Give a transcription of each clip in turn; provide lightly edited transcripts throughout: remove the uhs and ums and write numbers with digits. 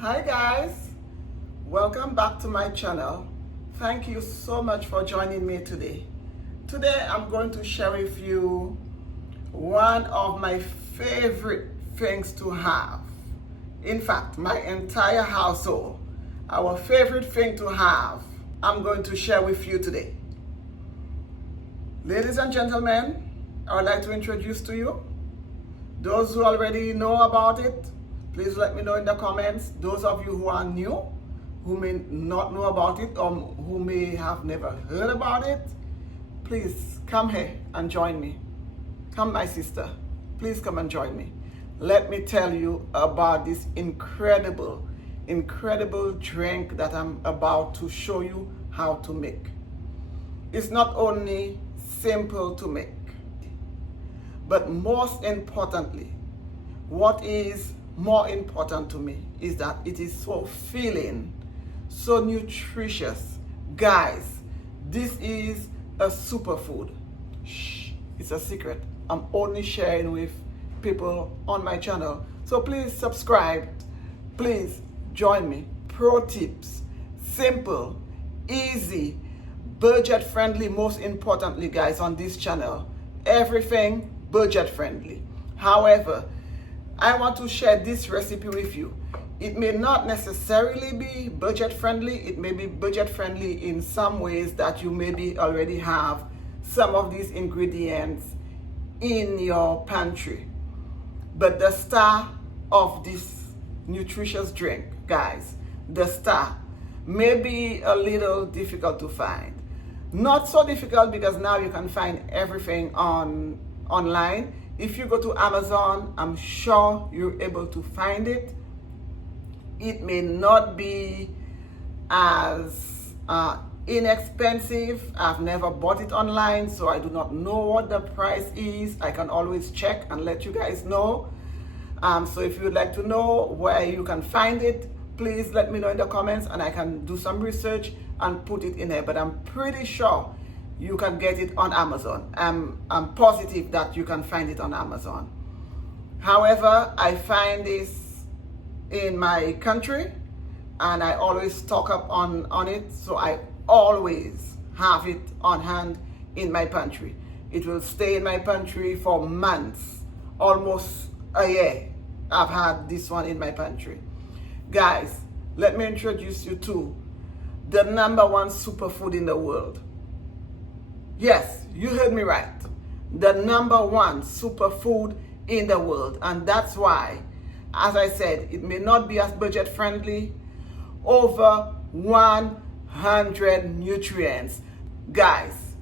Hi guys, welcome back to my channel. Thank you so much for joining me today. Today I'm going to share with you one of my favorite things to have. In fact, my entire household, our favorite thing to have, I'm going to share with you today. Ladies and gentlemen, I would like to introduce to you those who already know about it. Please let me know in the comments. Those of you who are new, who may not know about it or who may have never heard about it, please come here and join me. Come, my sister, please come and join me. Let me tell you about this incredible drink that I'm about to show you how to make. It's not only simple to make, but most importantly, what is more important to me is that it is so filling, so nutritious. Guys, this is a superfood. Shh, it's a secret. I'm only sharing with people on my channel. So please subscribe. Please join me. Pro tips, simple, easy, budget friendly, most importantly, guys, on this channel. Everything budget friendly. However, I want to share this recipe with you. It may not necessarily be budget friendly. It may be budget friendly in some ways that you maybe already have some of these ingredients in your pantry. But the star of this nutritious drink, guys, the star, may be a little difficult to find. Not so difficult because now you can find everything online. If you go to Amazon, I'm sure you're able to find it. It may not be as inexpensive. I've never bought it online, so I do not know what the price is. I can always check and let you guys know. So if you would like to know where you can find it, please let me know in the comments and I can do some research and put it in there. But I'm pretty sure you can get it on Amazon. I'm positive that you can find it on Amazon. However, I find this in my country and I always stock up on it. So I always have it on hand in my pantry. It will stay in my pantry for months, almost a year. I've had this one in my pantry. Guys, let me introduce you to the #1 superfood in the world. Yes, you heard me right. The #1 superfood in the world. And that's why, as I said, it may not be as budget friendly. Over 100 nutrients. Guys,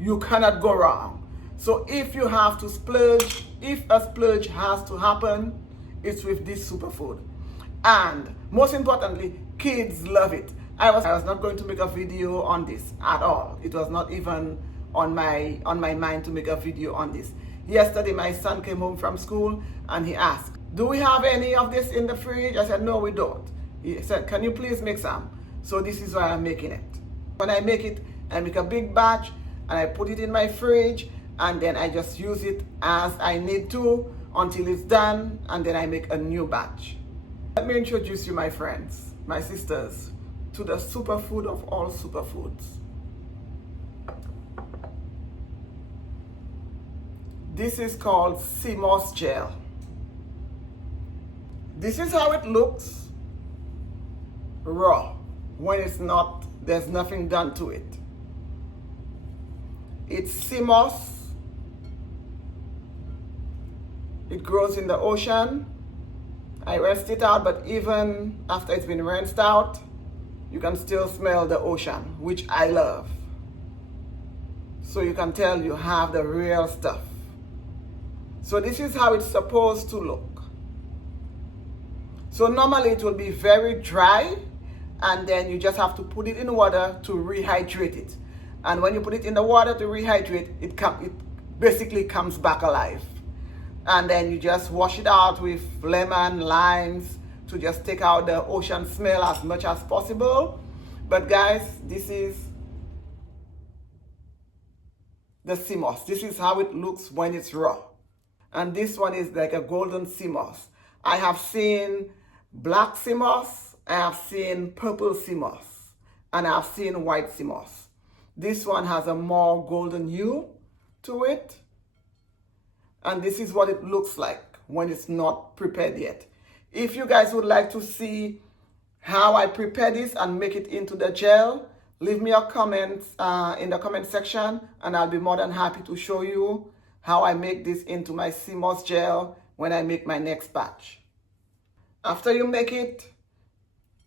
you cannot go wrong. So if you have to splurge, if a splurge has to happen, it's with this superfood. And most importantly, kids love it. I was not going to make a video on this at all. It was not even on my mind to make a video on this. Yesterday, my son came home from school and he asked, "Do we have any of this in the fridge?" I said, "No, we don't." He said, "Can you please make some?" So this is why I'm making it. When I make it, I make a big batch and I put it in my fridge and then I just use it as I need to until it's done, and then I make a new batch. Let me introduce you, my friends, my sisters, to the superfood of all superfoods. This is called SeaMoss gel. This is how it looks raw when it's not, there's nothing done to it. It's SeaMoss. It grows in the ocean. I rinsed it out, but even after it's been rinsed out, you can still smell the ocean, which I love. So you can tell you have the real stuff. So this is how it's supposed to look. So normally it will be very dry, and then you just have to put it in water to rehydrate it. And when you put it in the water to rehydrate, it basically comes back alive. And then you just wash it out with lemon, limes, to just take out the ocean smell as much as possible. But guys, this is the SeaMoss. This is how it looks when it's raw. And this one is like a golden SeaMoss. I have seen black SeaMoss, I have seen purple SeaMoss, and I've seen white SeaMoss. This one has a more golden hue to it, and this is what it looks like when it's not prepared yet. If you guys would like to see how I prepare this and make it into the gel, leave me a comment in the comment section, and I'll be more than happy to show you how I make this into my SeaMoss gel when I make my next batch. After you make it,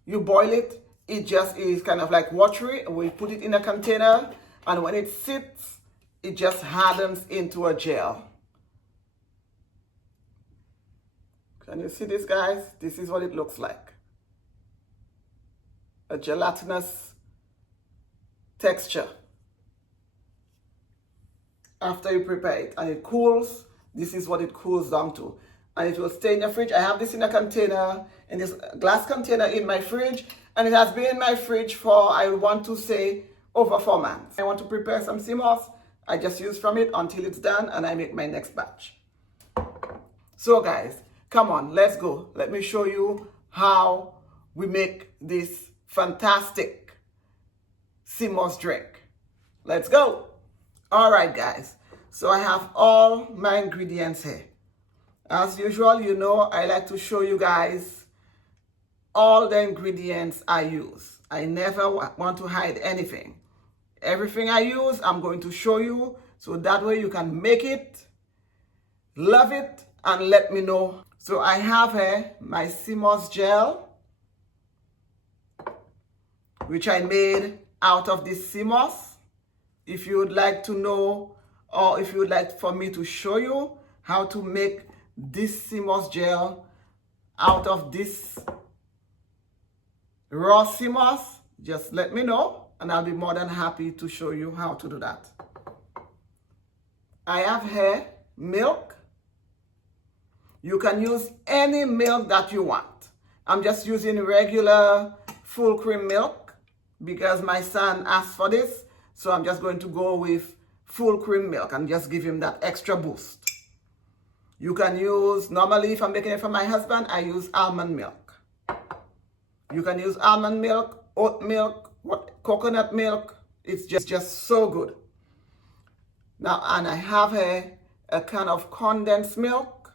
you boil it. It just is kind of like watery. We put it in a container, and when it sits, it just hardens into a gel. Can you see this, guys? This is what it looks like. A gelatinous texture. After you prepare it and it cools, this is what it cools down to. And it will stay in your fridge. I have this in a container, in this glass container in my fridge, and it has been in my fridge for, I want to say, over 4 months. I want to prepare some SeaMoss. I just use from it until it's done, and I make my next batch. So guys, come on, let's go. Let me show you how we make this fantastic SeaMoss drink. Let's go. All right, guys. So I have all my ingredients here. As usual, you know, I like to show you guys all the ingredients I use. I never want to hide anything. Everything I use, I'm going to show you, so that way you can make it, love it, and let me know. So I have here my SeaMoss gel, which I made out of this SeaMoss. If you would like to know, or if you would like for me to show you how to make this SeaMoss gel out of this raw SeaMoss, just let me know, and I'll be more than happy to show you how to do that. I have here milk. You can use any milk that you want. I'm just using regular full cream milk because my son asked for this. So I'm just going to go with full cream milk and just give him that extra boost. You can use, normally if I'm making it for my husband, I use almond milk. You can use almond milk, oat milk, coconut milk. It's just so good. Now, and I have a kind of condensed milk.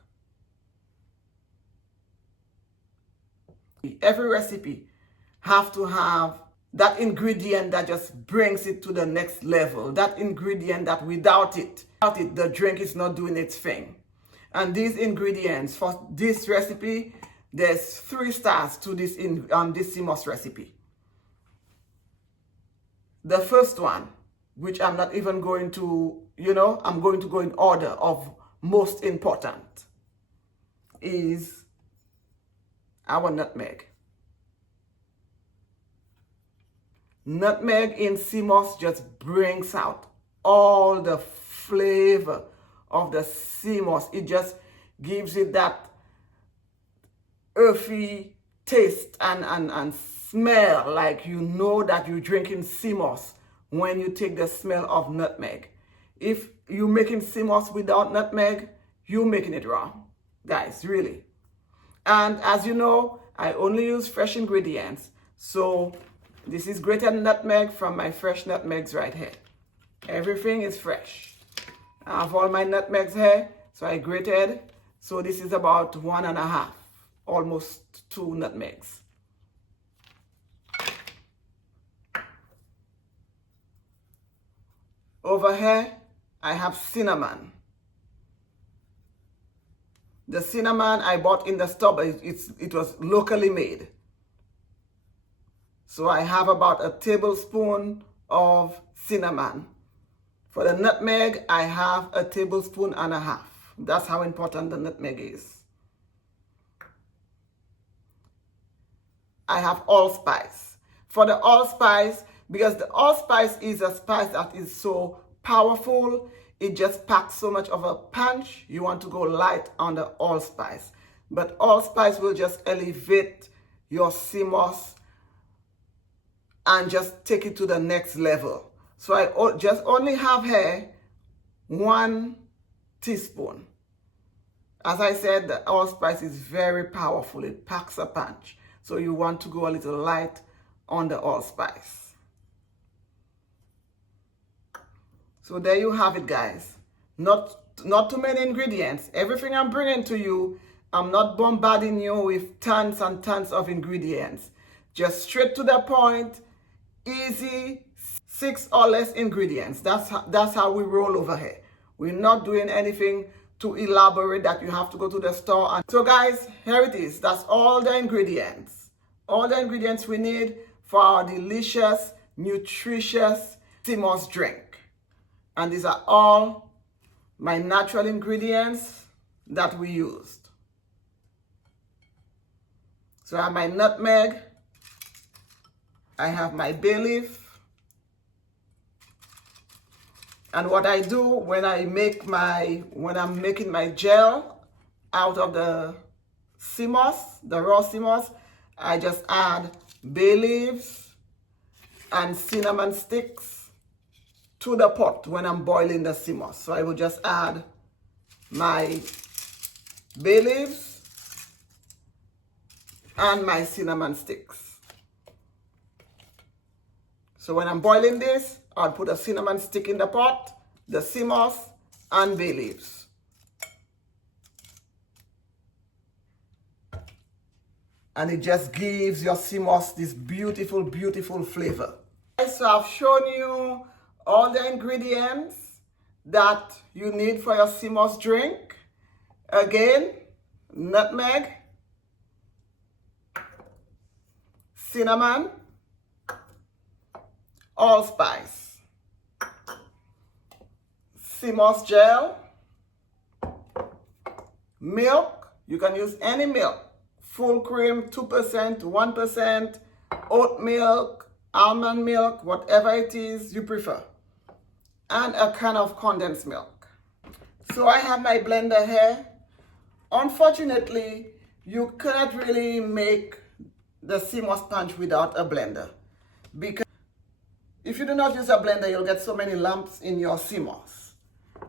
Every recipe have to have that ingredient that just brings it to the next level. That ingredient that without it, the drink is not doing its thing. And these ingredients for this recipe, there's 3 stars to this this SeaMoss recipe. The first one, which I'm not even going to, I'm going to go in order of most important, is our nutmeg. Nutmeg in SeaMoss just brings out all the flavor of the SeaMoss. It just gives it that earthy taste and smell, like you know that you're drinking SeaMoss when you take the smell of nutmeg. If you're making SeaMoss without nutmeg, you're making it wrong, guys, really. And as you know, I only use fresh ingredients. So this is grated nutmeg from my fresh nutmegs right here. Everything is fresh. I have all my nutmegs here, so I grated. So this is about 1.5, almost 2 nutmegs. Over here, I have cinnamon. The cinnamon I bought in the store, but it was locally made. So I have about a tablespoon of cinnamon. For the nutmeg, I have 1.5 tablespoons. That's how important the nutmeg is. I have allspice. For the allspice, because the allspice is a spice that is so powerful, it just packs so much of a punch, you want to go light on the allspice. But allspice will just elevate your SeaMoss and just take it to the next level. So I just only have here 1 teaspoon. As I said, the allspice is very powerful. It packs a punch. So you want to go a little light on the allspice. So there you have it, guys. Not too many ingredients. Everything I'm bringing to you, I'm not bombarding you with tons and tons of ingredients. Just straight to the point, easy, 6 or less ingredients. That's how we roll over here. We're not doing anything too elaborate that you have to go to the store. So guys, here it is. That's all the ingredients. All the ingredients we need for our delicious, nutritious SeaMoss drink. And these are all my natural ingredients that we used. So I have my nutmeg, I have my bay leaf, and what I do when I'm making my gel out of the SeaMoss, the raw SeaMoss, I just add bay leaves and cinnamon sticks to the pot when I'm boiling the SeaMoss. So I will just add my bay leaves and my cinnamon sticks. So when I'm boiling this, I'll put a cinnamon stick in the pot, the SeaMoss, and bay leaves. And it just gives your SeaMoss this beautiful, beautiful flavor. So I've shown you all the ingredients that you need for your SeaMoss drink. Again, nutmeg, cinnamon, allspice, SeaMoss gel, milk. You can use any milk. Full cream, 2%, 1%, oat milk, almond milk, whatever it is you prefer. And a can of condensed milk. So I have my blender here. Unfortunately, you cannot really make the SeaMoss Punch without a blender. Because if you do not use a blender, you'll get so many lumps in your SeaMoss.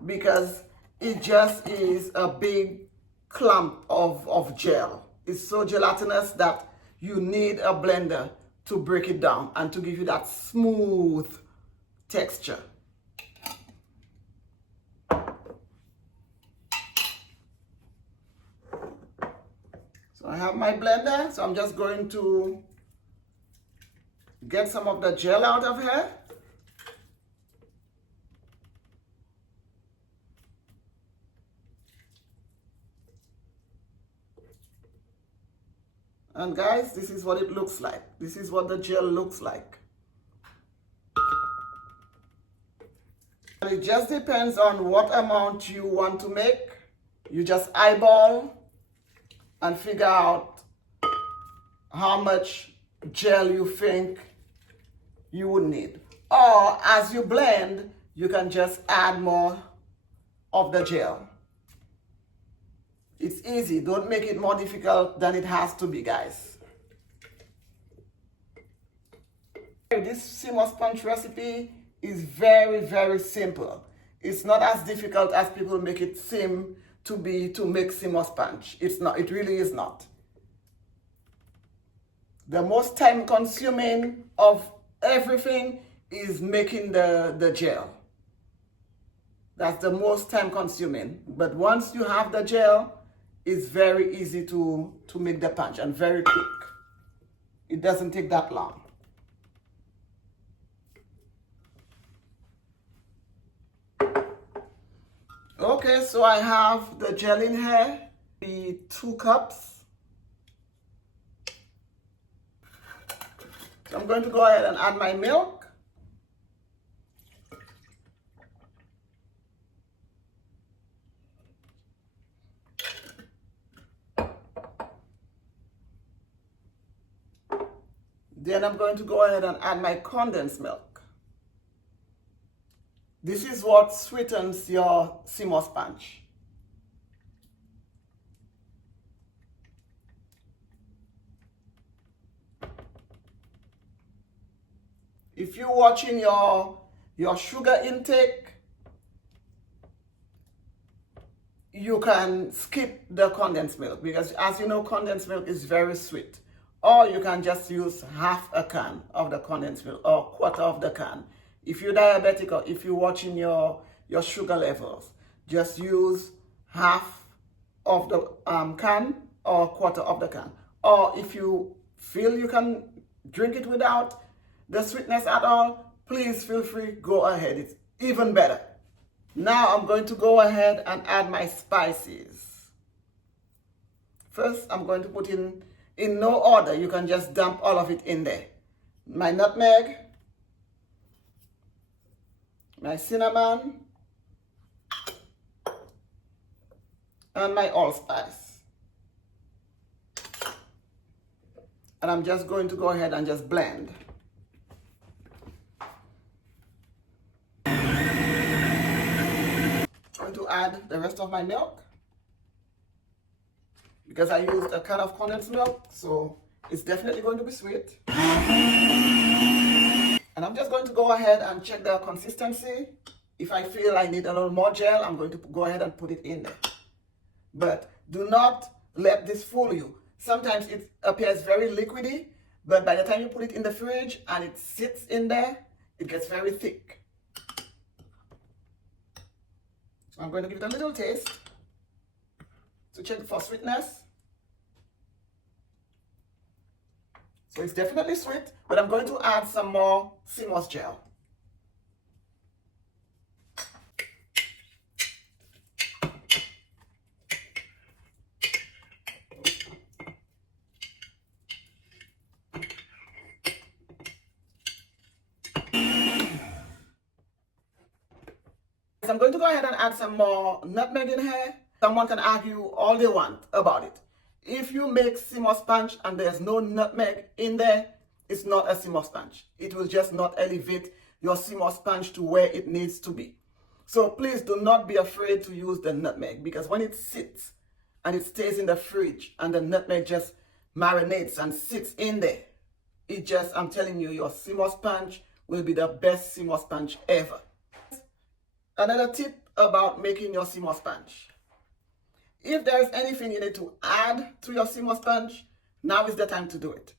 Because it just is a big clump of gel. It's so gelatinous that you need a blender to break it down and to give you that smooth texture. So I have my blender, so I'm just going to get some of the gel out of here. And guys, this is what it looks like. This is what the gel looks like. And it just depends on what amount you want to make. You just eyeball and figure out how much gel you think you would need. Or as you blend, you can just add more of the gel. It's easy. Don't make it more difficult than it has to be, guys. This SeaMoss Punch recipe is very, very simple. It's not as difficult as people make it seem to be to make SeaMoss Punch. It's not. It really is not. The most time consuming of everything is making the gel. That's the most time consuming. But once you have the gel, it's very easy to make the punch and very quick. It doesn't take that long. Okay, so I have the gel in here, the 2 cups. So I'm going to go ahead and add my milk. Then I'm going to go ahead and add my condensed milk. This is what sweetens your SeaMoss Punch. If you're watching your sugar intake, you can skip the condensed milk because, as you know, condensed milk is very sweet. Or you can just use half a can of the condensed milk or quarter of the can. If you're diabetic or if you're watching your sugar levels, just use half of the can or quarter of the can. Or if you feel you can drink it without the sweetness at all, please feel free, go ahead. It's even better. Now I'm going to go ahead and add my spices. First, I'm going to put in no order. You can just dump all of it in there. My nutmeg, my cinnamon, and my allspice. And I'm just going to go ahead and just blend. I'm going to add the rest of my milk because I used a can of condensed milk, so it's definitely going to be sweet. And I'm just going to go ahead and check the consistency. If I feel I need a little more gel, I'm going to go ahead and put it in there. But do not let this fool you. Sometimes it appears very liquidy, but by the time you put it in the fridge and it sits in there, it gets very thick. So I'm going to give it a little taste to check for sweetness. So it's definitely sweet, but I'm going to add some more SeaMoss gel. I'm going to go ahead and add some more nutmeg in here. Someone can argue all they want about it. If you make SeaMoss Punch and there's no nutmeg in there, it's not a SeaMoss Punch. It will just not elevate your SeaMoss Punch to where it needs to be. So please do not be afraid to use the nutmeg, because when it sits and it stays in the fridge and the nutmeg just marinates and sits in there, it just, I'm telling you, your SeaMoss Punch will be the best SeaMoss Punch ever. Another tip about making your SeaMoss Punch. If there's anything you need to add to your SeaMoss Punch, now is the time to do it.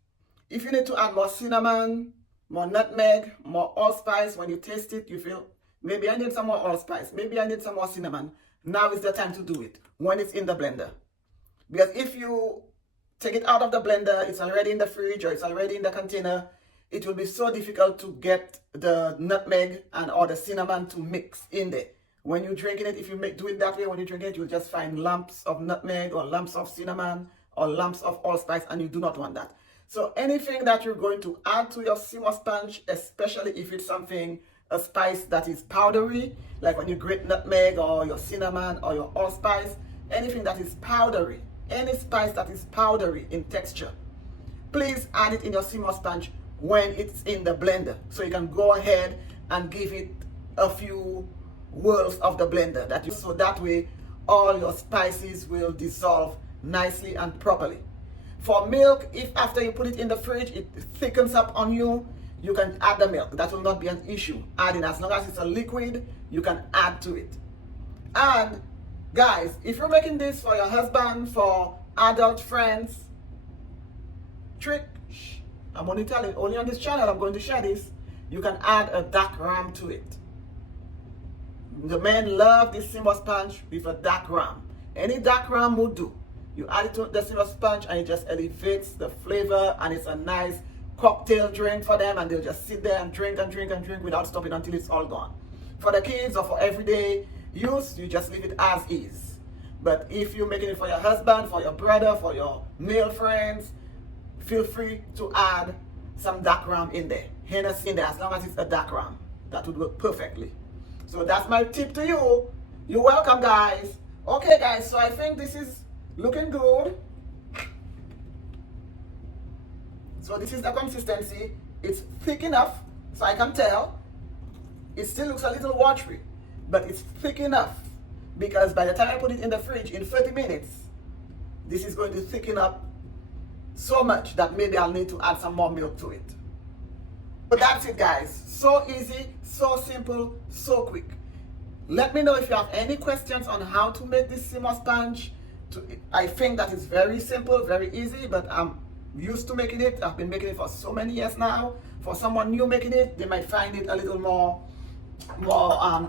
If you need to add more cinnamon, more nutmeg, more allspice, when you taste it, you feel, maybe I need some more allspice, maybe I need some more cinnamon, now is the time to do it, when it's in the blender. Because if you take it out of the blender, it's already in the fridge or it's already in the container, it will be so difficult to get the nutmeg and or the cinnamon to mix in there. When you're drinking it, if you do it that way, when you drink it, you'll just find lumps of nutmeg or lumps of cinnamon or lumps of allspice, and you do not want that. So anything that you're going to add to your SeaMoss Punch, especially if it's something, a spice that is powdery, like when you grate nutmeg or your cinnamon or your allspice, anything that is powdery, any spice that is powdery in texture, please add it in your SeaMoss Punch when it's in the blender, so you can go ahead and give it a few whirls of the blender, so that way all your spices will dissolve nicely and properly. For milk, if after you put it in the fridge it thickens up on you, you can add the milk. That will not be an issue. Adding, as long as it's a liquid, you can add to it. And guys, if you're making this for your husband, for adult friends, trick, I'm only telling, only on this channel I'm going to share this, you can add a dark rum to it. The men love this SeaMoss Punch with a dark rum. Any dark rum will do. You add it to the SeaMoss Punch and it just elevates the flavor, and it's a nice cocktail drink for them, and they'll just sit there and drink and drink and drink without stopping until it's all gone. For the kids or for everyday use, you just leave it as is. But if you're making it for your husband, for your brother, for your male friends, feel free to add some dark rum in there. Hennessy in there, as long as it's a dark rum. That would work perfectly. So that's my tip to you. You're welcome, guys. Okay, guys, so I think this is looking good. So this is the consistency. It's thick enough, so I can tell. It still looks a little watery, but it's thick enough, because by the time I put it in the fridge in 30 minutes, this is going to thicken up so much that maybe I'll need to add some more milk to it. But that's it, guys. So easy, so simple, so quick. Let me know if you have any questions on how to make this SeaMoss Punch. I think that is very simple, very easy, but I'm used to making it. I've been making it for so many years now. For someone new making it, they might find it a little more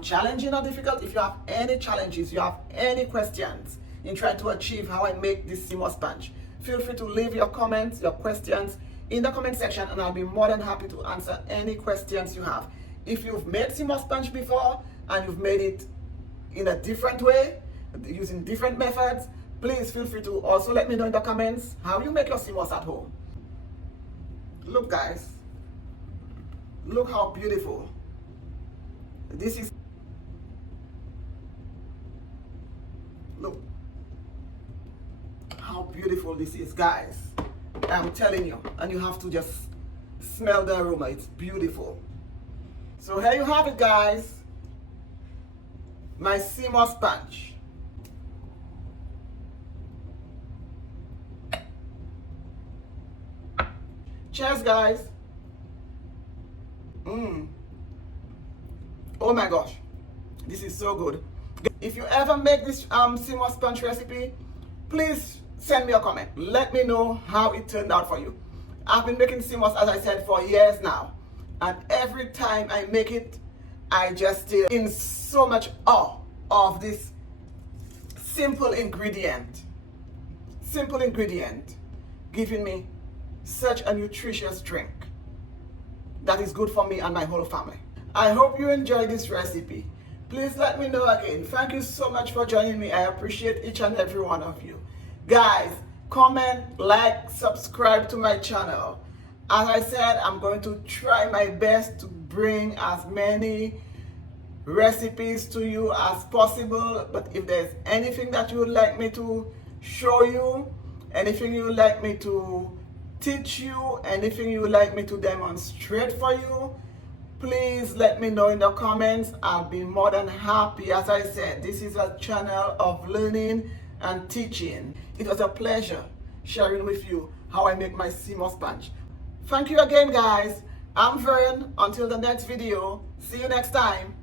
challenging or difficult. If you have any challenges, you have any questions in trying to achieve how I make this SeaMoss Punch, feel free to leave your comments, your questions in the comment section, and I'll be more than happy to answer any questions you have. If you've made SeaMoss Punch before and you've made it in a different way, using different methods, please feel free to also let me know in the comments how you make your SeaMoss at home. Look guys, look how beautiful this is. Look how beautiful this is, guys. I'm telling you, and you have to just smell the aroma. It's beautiful. So here you have it, guys, my SeaMoss Punch. Cheers, guys. Oh my gosh, this is so good. If you ever make this SeaMoss Punch recipe, please send me a comment. Let me know how it turned out for you. I've been making SeaMoss, as I said, for years now, and every time I make it, I just stay in so much awe of this simple ingredient giving me such a nutritious drink that is good for me and my whole family. I hope you enjoyed this recipe. Please let me know again. Thank you so much for joining me. I appreciate each and every one of you. Guys, comment, like, subscribe to my channel. As I said, I'm going to try my best to bring as many recipes to you as possible. But if there's anything that you would like me to show you, anything you would like me to teach you, anything you would like me to demonstrate for you, please let me know in the comments. I'll be more than happy. As I said, this is a channel of learning and teaching. It was a pleasure sharing with you how I make my SeaMoss Punch. Thank you again, guys. I'm Vern. Until the next video, see you next time.